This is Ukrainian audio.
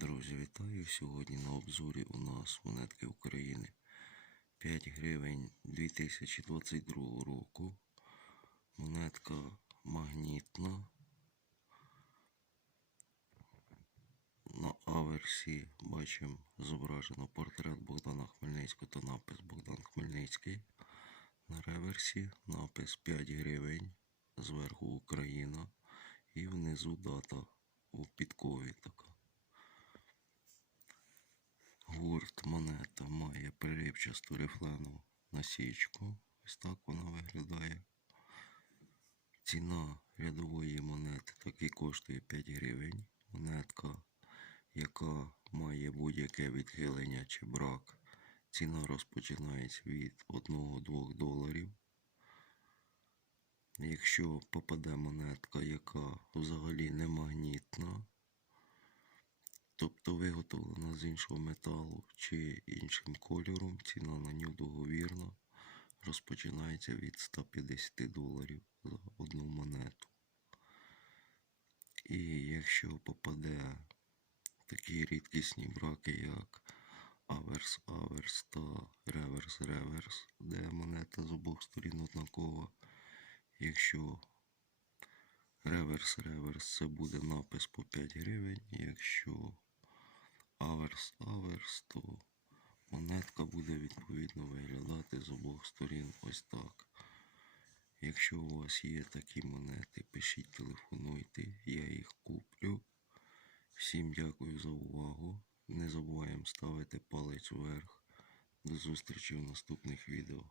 Друзі, вітаю! Сьогодні на обзорі у нас монетки України 5 гривень 2022 року. Монетка магнітна. На аверсі бачимо зображено портрет Богдана Хмельницького та напис Богдан Хмельницький. На реверсі напис 5 гривень, зверху Україна і внизу дата у підкові така. Гурт монета має приліпчасту рифлену насічку. Ось так вона виглядає. Ціна рядової монети таки коштує 5 гривень. Монетка, яка має будь-яке відхилення чи брак. Ціна розпочинається від 1-2 доларів. Якщо попаде монетка, яка взагалі не магнітна, тобто виготовлена з іншого металу чи іншим кольором, ціна на нього договірна, розпочинається від 150 доларів за одну монету. І якщо попаде такі рідкісні браки, як аверс, аверс та реверс, реверс, де монета з обох сторін однакова, якщо реверс, реверс, це буде напис по 5 гривень, якщо аверс, аверс, то монетка буде відповідно виглядати з обох сторін ось так. Якщо у вас є такі монети, пишіть, телефонуйте, я їх куплю. Всім дякую за увагу. Не забуваємо ставити палець вверх. До зустрічі в наступних відео.